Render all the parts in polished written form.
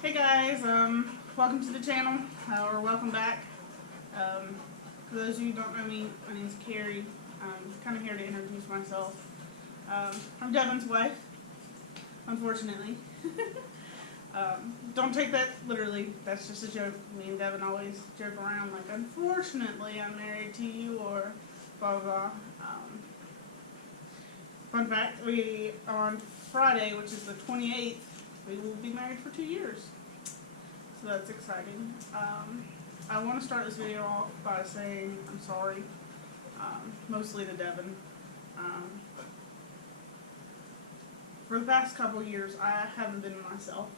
Hey guys, welcome to the channel, or welcome back. For those of you who don't know me, my name's Carrie. I'm kind of here to introduce myself. I'm Devin's wife, unfortunately. Don't take that literally, that's just a joke. Me and Devin always joke around like, unfortunately I'm married to you, or blah blah blah. Fun fact, on Friday, which is the 28th, we will be married for 2 years. So that's exciting. I want to start this video off by saying I'm sorry, mostly to Devin. For the past couple years, I haven't been myself,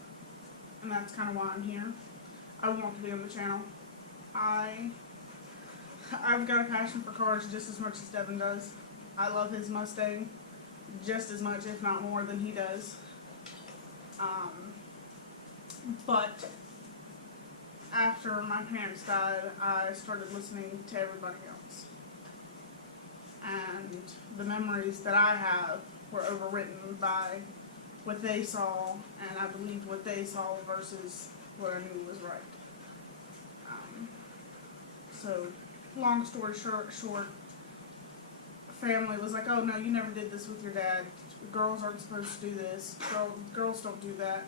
and that's kind of why I'm here. I want to be on the channel. I've got a passion for cars just as much as Devin does. I love his Mustang just as much, if not more, than he does. But after my parents died, I started listening to everybody else. And the memories that I have were overwritten by what they saw, and I believed what they saw versus what I knew was right. So, long story short, family was like, oh no, you never did this with your dad. Girls aren't supposed to do this. Girls don't do that.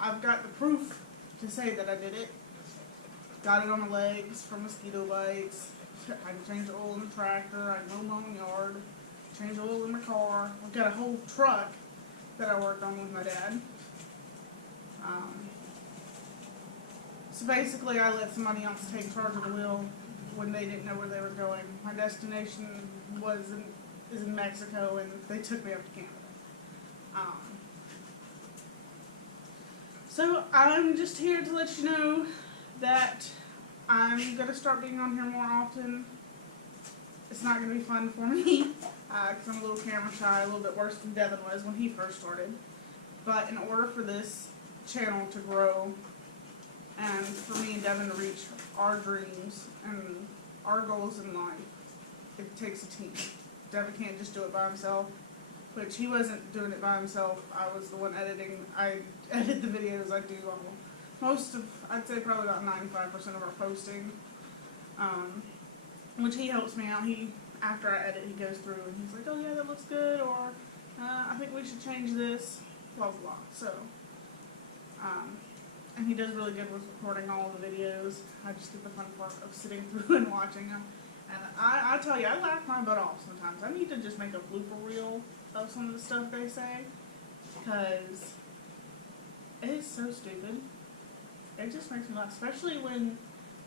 I've got the proof to say that I did it. Got it on my legs from mosquito bites. I can change oil in the tractor. I can mow my yard. Change oil in my car. I've got a whole truck that I worked on with my dad. So basically, I let somebody else take charge of the wheel when they didn't know where they were going. My destination is in Mexico, and they took me up to Canada. So I'm just here to let you know that I'm going to start being on here more often. It's not going to be fun for me, because I'm a little camera shy, a little bit worse than Devin was when he first started. But in order for this channel to grow, and for me and Devin to reach our dreams and our goals in life, it takes a team. Devin can't just do it by himself, which he wasn't doing it by himself. I was the one editing. I edit the videos. I do most of, I'd say probably about 95% of our posting, which he helps me out. After I edit, he goes through and he's like, oh yeah, that looks good, or I think we should change this, blah blah blah. So, and he does really good with recording all of the videos. I just get the fun part of sitting through and watching them. And I tell you, I laugh my butt off sometimes. I need to just make a blooper reel of some of the stuff they say, because it is so stupid. It just makes me laugh, especially when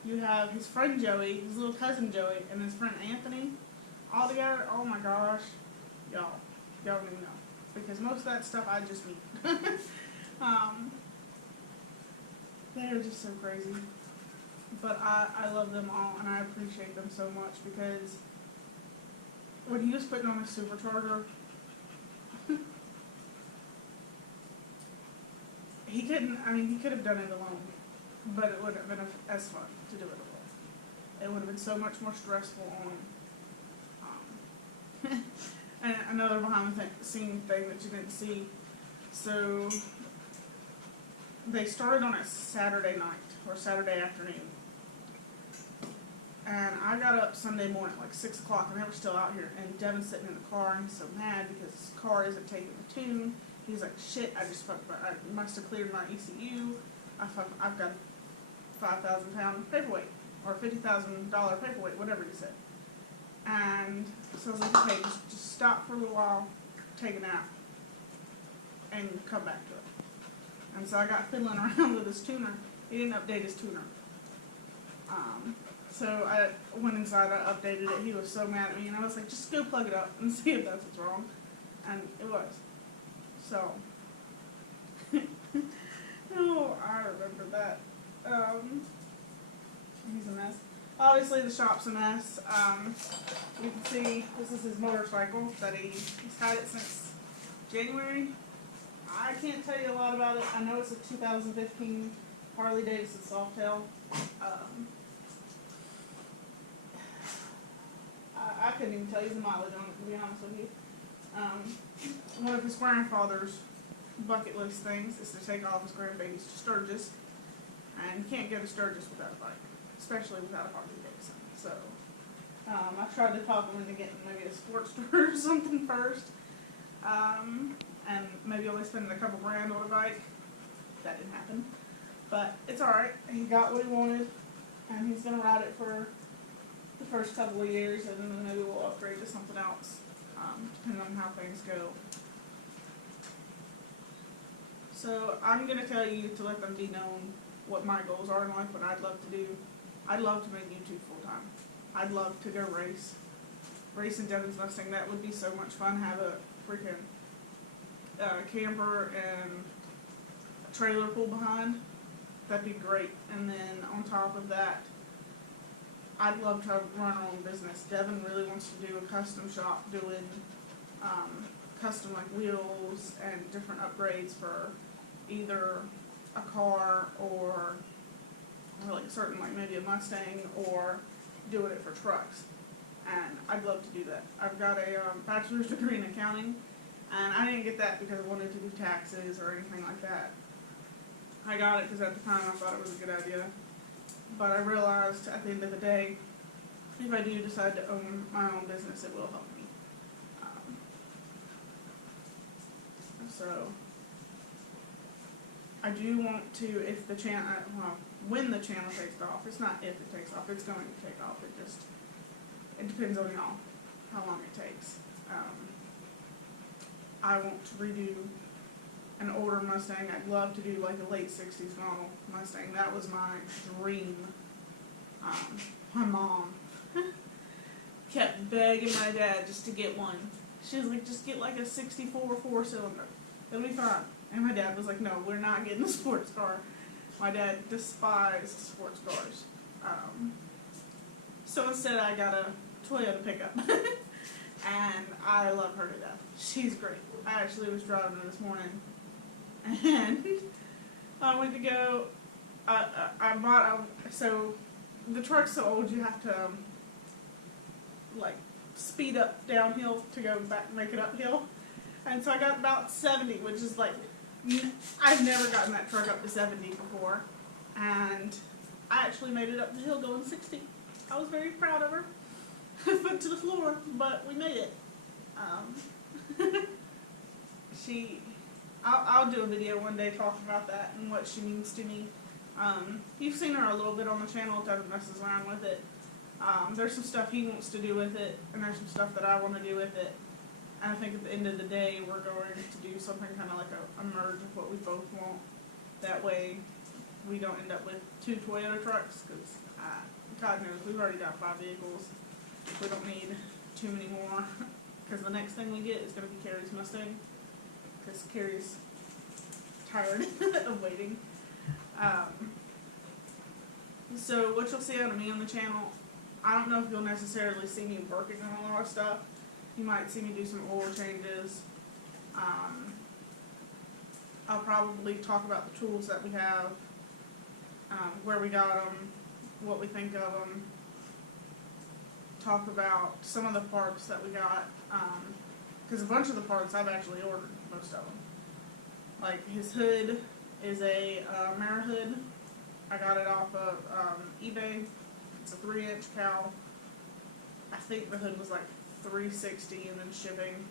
you have his friend Joey, his little cousin Joey, and his friend Anthony all together. Oh my gosh, y'all don't even know, because most of that stuff I just meet. They're just so crazy. But I love them all, and I appreciate them so much, because when he was putting on a supercharger, he could have done it alone, but it wouldn't have been as fun to do it alone. It would have been so much more stressful on him. And another behind the scene thing that you didn't see, so they started on a Saturday night, or Saturday afternoon. And I got up Sunday morning, like 6 o'clock, and they were still out here. And Devin's sitting in the car, and he's so mad because his car isn't taking the tune. He's like, shit, I must have cleared my ECU. I've got a 5,000-pound paperweight, or $50,000 paperweight, whatever he said. And so I was like, okay, just stop for a little while, take a nap, and come back to it. And so I got fiddling around with his tuner. He didn't update his tuner. So I went inside, I updated it. He was so mad at me, and I was like, just go plug it up and see if that's what's wrong. And it was. So, oh, I remember that. He's a mess. Obviously, the shop's a mess. You can see this is his motorcycle that he's had it since January. I can't tell you a lot about it. I know it's a 2015 Harley Davidson Softail. I couldn't even tell you the mileage on it, to be honest with you. One of his grandfathers bucket list things is to take all of his grandbabies to Sturgis, and you can't go to Sturgis without a bike, especially without a Harley Davidson. So I tried to talk him into getting maybe a sports store or something first, and maybe only spending a couple grand on a bike. That didn't happen, but it's alright. He got what he wanted, and he's going to ride it for the first couple of years, and then maybe we'll upgrade to something else, depending on how things go. So I'm going to tell you to let them be known what my goals are in life, what I'd love to do. I'd love to make YouTube full-time. I'd love to go race in Devin's Mustang. That would be so much fun. Have a freaking camper and a trailer pull behind. That'd be great. And then on top of that, I'd love to run our own business. Devin really wants to do a custom shop doing custom like wheels and different upgrades for either a car or like certain like maybe a Mustang, or doing it for trucks. And I'd love to do that. I've got a bachelor's degree in accounting, and I didn't get that because I wanted to do taxes or anything like that. I got it because at the time I thought it was a good idea. But I realized at the end of the day, if I do decide to own my own business, it will help me. So I do want to, if the channel, well, when the channel takes off, it's not if it takes off, it's going to take off. It depends on y'all, how long it takes. I want to redo an older Mustang. I'd love to do like a late 60s model Mustang. That was my dream. My mom kept begging my dad just to get one. She was like, just get like a 64 4-cylinder. It'll be fine. And my dad was like, no, we're not getting a sports car. My dad despised sports cars. So instead I got a Toyota pickup. And I love her to death. She's great. I actually was driving her this morning. And I went to go, I bought, so the truck's so old you have to like speed up downhill to go back and make it uphill. And so I got about 70, which is like, I've never gotten that truck up to 70 before. And I actually made it up the hill going 60. I was very proud of her. Foot to the floor, but we made it. I'll do a video one day talking about that and what she means to me. You've seen her a little bit on the channel. Devin messes around with it. There's some stuff he wants to do with it, and there's some stuff that I want to do with it. And I think at the end of the day, we're going to do something kind of like a merge of what we both want. That way, we don't end up with 2 Toyota trucks, because God knows, we've already got 5 vehicles. We don't need too many more, because the next thing we get is going to be Carrie's Mustang, because Carrie's tired of waiting. So what you'll see out of me on the channel, I don't know if you'll necessarily see me working on a lot of stuff. You might see me do some oil changes. I'll probably talk about the tools that we have, where we got them, what we think of them. Talk about some of the parts that we got, because a bunch of the parts I've actually ordered, most of them. Like his hood is a mirror hood. I got it off of eBay. It's a 3-inch cowl. I think the hood was like $360 and then shipping,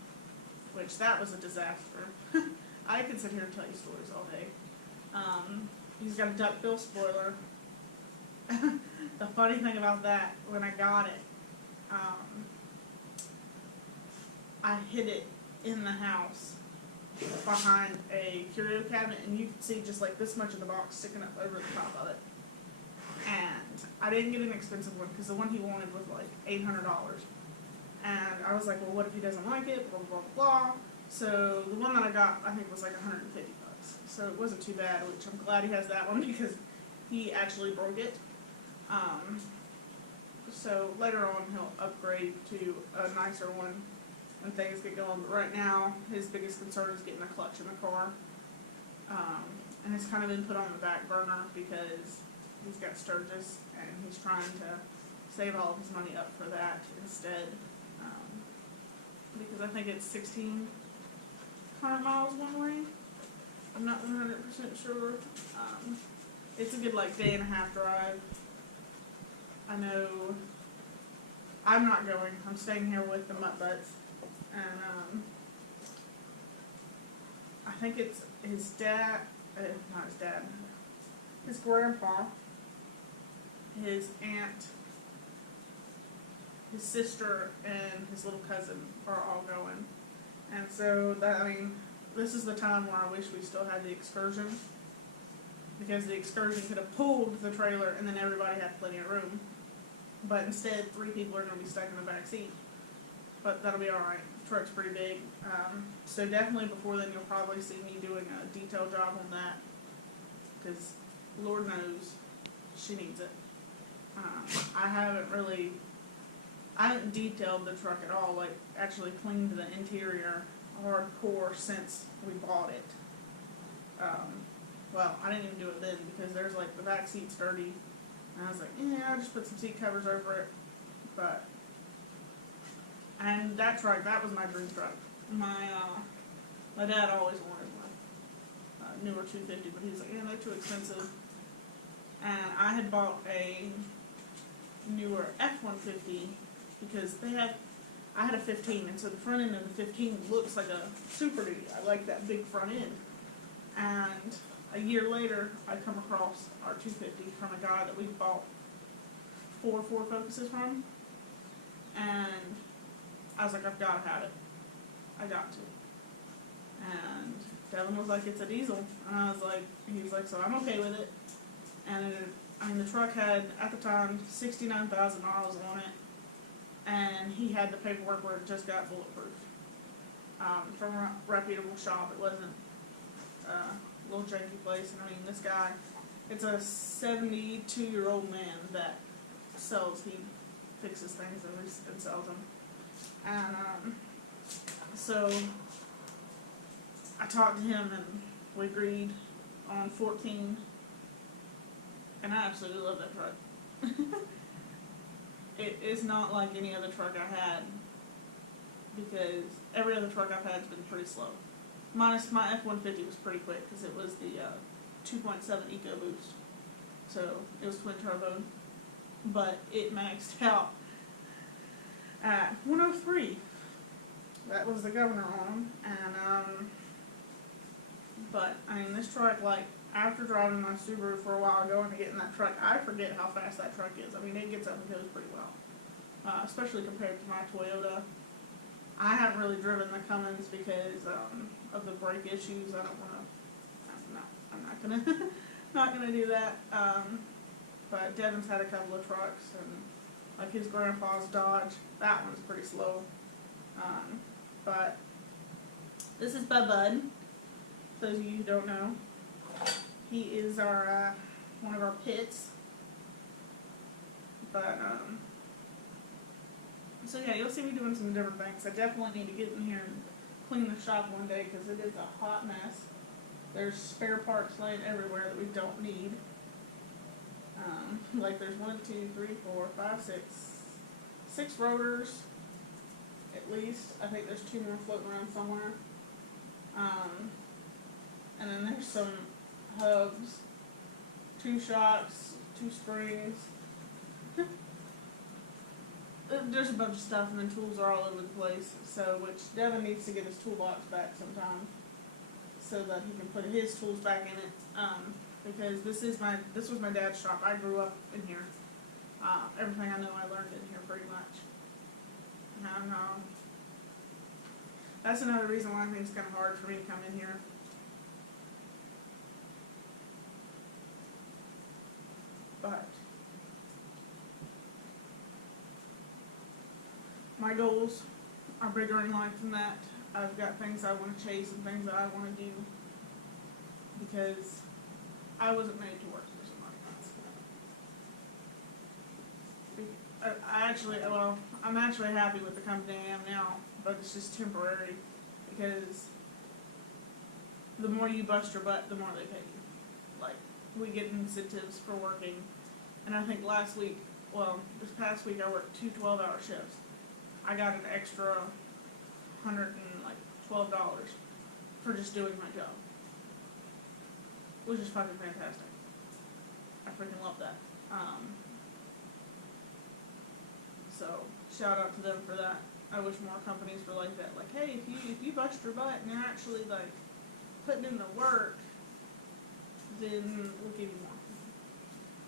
which that was a disaster. I could sit here and tell you stories all day. He's got a duckbill spoiler. The funny thing about that, when I got it, I hid it in the house behind a curio cabinet, and you can see just like this much of the box sticking up over the top of it. And I didn't get an expensive one because the one he wanted was like $800. And I was like, well, what if he doesn't like it? Blah, blah, blah, blah. So the one that I got, I think, was like $150. So it wasn't too bad, which I'm glad he has that one because he actually broke it. So later on he'll upgrade to a nicer one and things get going. But right now his biggest concern is getting a clutch in the car. And it's kind of been put on the back burner because he's got Sturgis and he's trying to save all of his money up for that instead. Because I think it's 1,600 miles one way. I'm not 100% sure. It's a good like day and a half drive. I know I'm not going. I'm staying here with the Mutt Butts. And I think it's his dad, not his dad, his grandpa, his aunt, his sister, and his little cousin are all going. And so that, I mean, this is the time where I wish we still had the excursion, because the excursion could have pulled the trailer and then everybody had plenty of room. But instead, 3 people are going to be stuck in the back seat. But that'll be alright. The truck's pretty big. So definitely before then you'll probably see me doing a detailed job on that, because Lord knows she needs it. I haven't detailed the truck at all, like actually cleaned the interior hardcore since we bought it. Well, I didn't even do it then because there's like the back seat's dirty, and I was like, yeah, I'll just put some seat covers over it. But, and that truck, that was my dream truck. My dad always wanted one, newer 250, but he was like, yeah, they're too expensive. And I had bought a newer F-150 because I had a 15, and so the front end of the 15 looks like a Super Duty. I like that big front end. And a year later, I come across our 250 from a guy that we bought 4 Ford Focuses from, and I was like, I've got to have it. I got to. And Devin was like, it's a diesel. And I was like, he was like, so I'm okay with it. And the truck had, at the time, 69,000 miles on it. And he had the paperwork where it just got bulletproof. From a reputable shop. It wasn't a little janky place. And I mean, this guy, it's a 72-year-old man that he fixes things and sells them. And so I talked to him and we agreed on 14, and I absolutely love that truck. It is not like any other truck I had, because every other truck I've had has been pretty slow. Minus my F-150 was pretty quick because it was the 2.7 EcoBoost, so it was twin turbo, but it maxed out at 103. That was the governor on them. And but I mean, this truck, like, after driving my Subaru for a while, going to get in that truck, I forget how fast that truck is. I mean, it gets up and goes pretty well, especially compared to my Toyota. I haven't really driven the Cummins because of the brake issues. I don't want to. I'm not gonna do that. But Devin's had a couple of trucks, and like his grandpa's Dodge, that one's pretty slow. But this is Bud. For those of you who don't know, he is our one of our pits. But so yeah, you'll see me doing some different things. I definitely need to get in here and clean the shop one day because it is a hot mess. There's spare parts laying everywhere that we don't need. Like there's 1, 2, 3, 4, 5, 6 rotors at least. I think there's 2 more floating around somewhere. And then there's some hubs, 2 shocks, 2 springs. There's a bunch of stuff, and then tools are all over the place. So, which Devin needs to get his toolbox back sometime, so that he can put his tools back in it. Because this was my dad's shop. I grew up in here. Everything I know, I learned in here pretty much. And that's another reason why I think it's kind of hard for me to come in here. But my goals are bigger in life than that. I've got things I want to chase and things that I want to do, because I wasn't made to work for somebody else. I'm actually happy with the company I am now, but it's just temporary, because the more you bust your butt, the more they pay you. Like, we get incentives for working, and I think this past week I worked 2 12-hour shifts. I got an extra $112 for just doing my job. which is fucking fantastic. I freaking love that. So shout out to them for that. I wish more companies were like that. Like, hey, if you bust your butt and you're actually like putting in the work, then we'll give you more.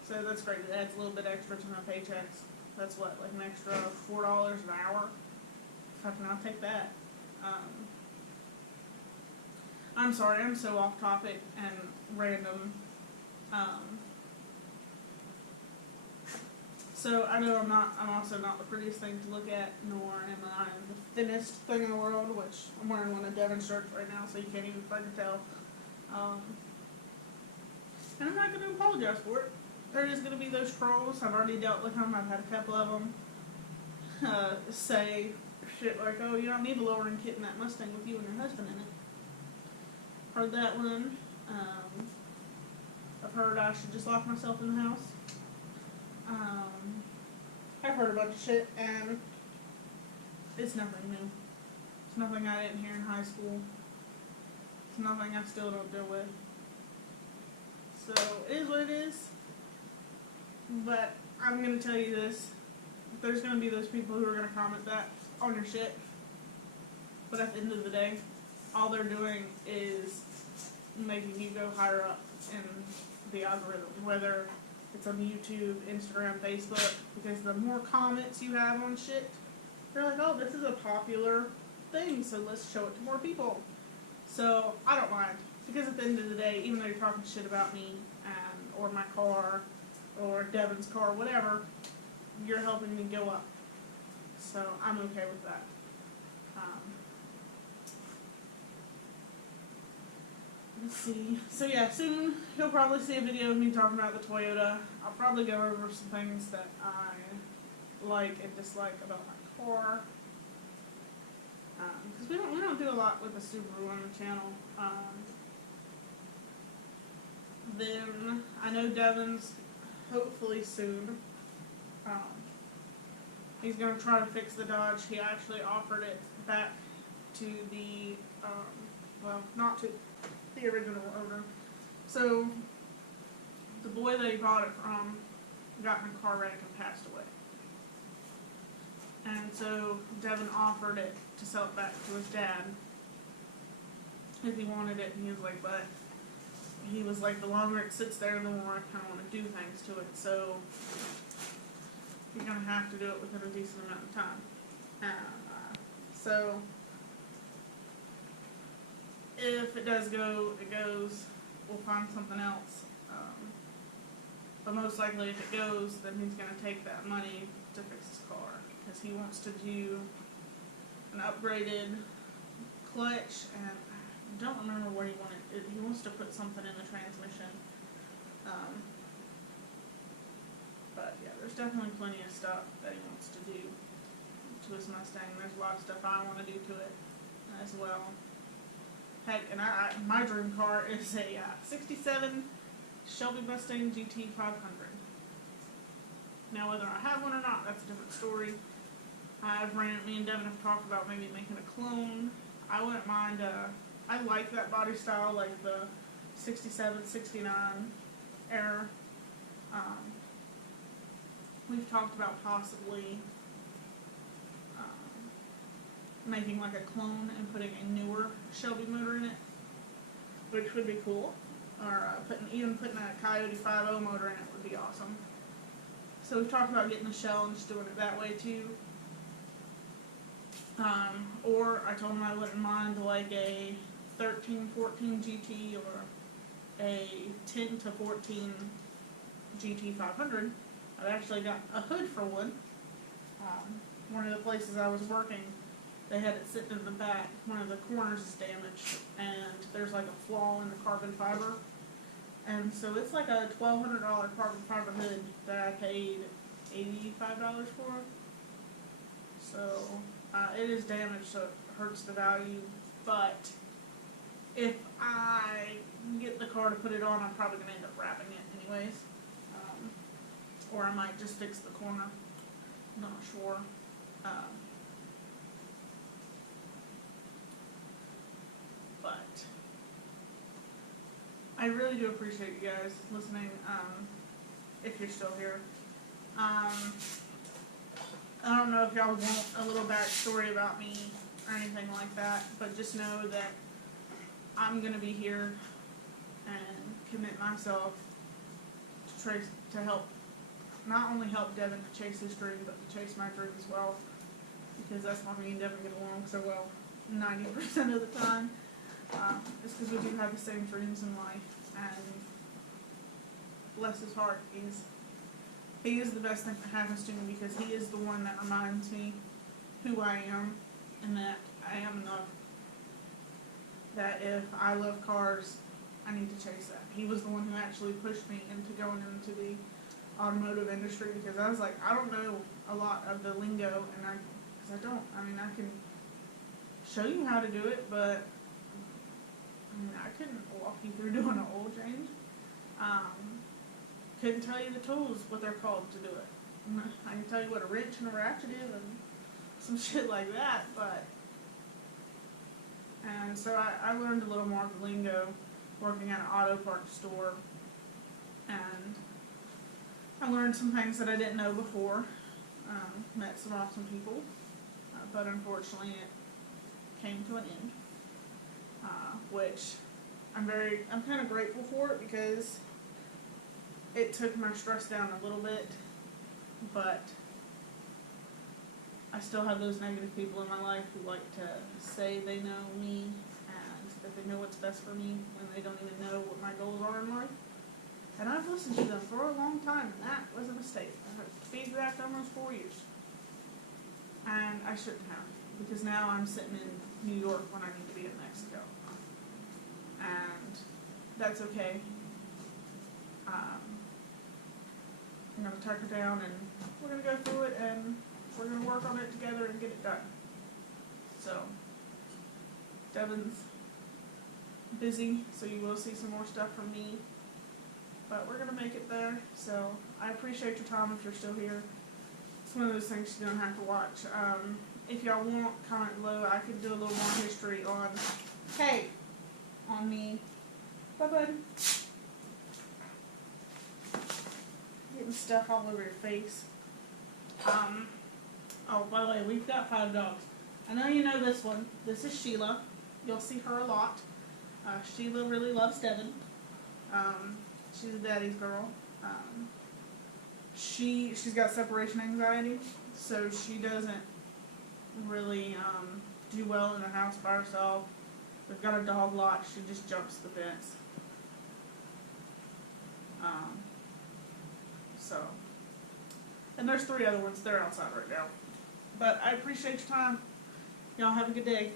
So that's great. It adds a little bit extra to my paychecks. That's what, like an extra $4 an hour. Fucking, I'll take that. I'm sorry, I'm so off topic and random. So I know I'm also not the prettiest thing to look at, nor am I the thinnest thing in the world, which I'm wearing one of Devin's shirts right now, so you can't even fucking tell. And I'm not going to apologize for it. There is going to be those trolls. I've already dealt with them. I've had a couple of them say shit like, oh, you don't need a lowering kit in that Mustang with you and your husband in it. Heard that one. I've heard I should just lock myself in the house. I've heard a bunch of shit, and it's nothing new. It's nothing I didn't hear in high school. It's nothing I still don't deal with. So, it is what it is. But I'm going to tell you this. There's going to be those people who are going to comment that on your shit. But at the end of the day, all they're doing is making you go higher up in the algorithm. Whether it's on YouTube, Instagram, Facebook. Because the more comments you have on shit, they're like, oh, this is a popular thing, so let's show it to more people. So, I don't mind. Because at the end of the day, even though you're talking shit about me, or my car, or Devin's car, whatever, you're helping me go up. So, I'm okay with that. Let's see. So yeah, soon you'll probably see a video of me talking about the Toyota. I'll probably go over some things that I like and dislike about my car. Because we don't do a lot with the Subaru on the channel. Then I know Devin's hopefully soon. He's gonna try to fix the Dodge. He actually offered it back to the well, not to the original owner. So the boy that he bought it from got in a car wreck and passed away. And so Devin offered it to sell it back to his dad if he wanted it, and he was like, but he was like, the longer it sits there, the more I kind of want to do things to it. So you're going to have to do it within a decent amount of time. So if it does go, it goes. We'll find something else. But most likely if it goes, then he's going to take that money to fix his car. Because he wants to do an upgraded clutch, and I don't remember what he wanted. He wants to put something in the transmission. But yeah, there's definitely plenty of stuff that he wants to do to his Mustang. There's a lot of stuff I want to do to it as well. Heck, and my dream car is a 67 Shelby Mustang GT 500. Now, whether I have one or not, that's a different story. Me and Devin have talked about maybe making a clone. I wouldn't mind, I like that body style, like the 67, 69 era. We've talked about possibly making like a clone and putting a newer Shelby motor in it, which would be cool. Or even putting a Coyote 5.0 motor in it would be awesome. So we've talked about getting the shell and just doing it that way too. Or I told him I wouldn't mind like a 13, 14 GT or a 10 to 14 GT 500. I've actually got a hood for one. One of the places I was working, they had it sitting in the back. One of the corners is damaged, and there's like a flaw in the carbon fiber. And so it's like a $1,200 carbon fiber hood that I paid $85 for. So it is damaged, so it hurts the value. But if I get the car to put it on, I'm probably going to end up wrapping it anyways. Or I might just fix the corner. I'm not sure. But I I really do appreciate you guys listening, if you're still here. I don't know if y'all want a little backstory about me or anything like that, but just know that I'm going to be here and commit myself to help, not only help Devin to chase his dream, but to chase my dream as well, because that's why me and Devin get along so well 90% of the time. It's because we do have the same dreams in life, and bless his heart, he is the best thing that happens to me, because he is the one that reminds me who I am and that I am enough. That if I love cars, I need to chase that. He was the one who actually pushed me into going into the automotive industry, because I was like, I don't know a lot of the lingo, and I mean, I can show you how to do it, but I mean, I couldn't walk you through doing an oil change. Couldn't tell you the tools, what they're called to do it. I can tell you what a wrench and a ratchet is and some shit like that, and so I learned a little more of the lingo working at an auto parts store, and I learned some things that I didn't know before, met some awesome people, but unfortunately it came to an end, which I'm kind of grateful for it, because it took my stress down a little bit, but I still have those negative people in my life who like to say they know me and that they know what's best for me when they don't even know what my goals are in life. And I've listened to them for a long time, and that was a mistake. To be exact, almost 4 years. And I shouldn't have, because now I'm sitting in New York when I need to be in Mexico. And that's okay. I'm going to tuck her down, and we're going to go through it, and we're going to work on it together and get it done. So, Devin's busy, so you will see some more stuff from me. But we're going to make it there. So, I appreciate your time if you're still here. It's one of those things you don't have to watch. If y'all want, comment below. I could do a little more history on, on me. Bye, bud. Getting stuff all over your face. Oh, by the way, we've got 5 dogs. I know you know this one. This is Sheila. You'll see her a lot. Sheila really loves Devin. She's a daddy's girl. She's got separation anxiety, so she doesn't really do well in the house by herself. We've got a dog lot. She just jumps the fence. And there's 3 other ones. They're outside right now. But I appreciate your time. Y'all have a good day.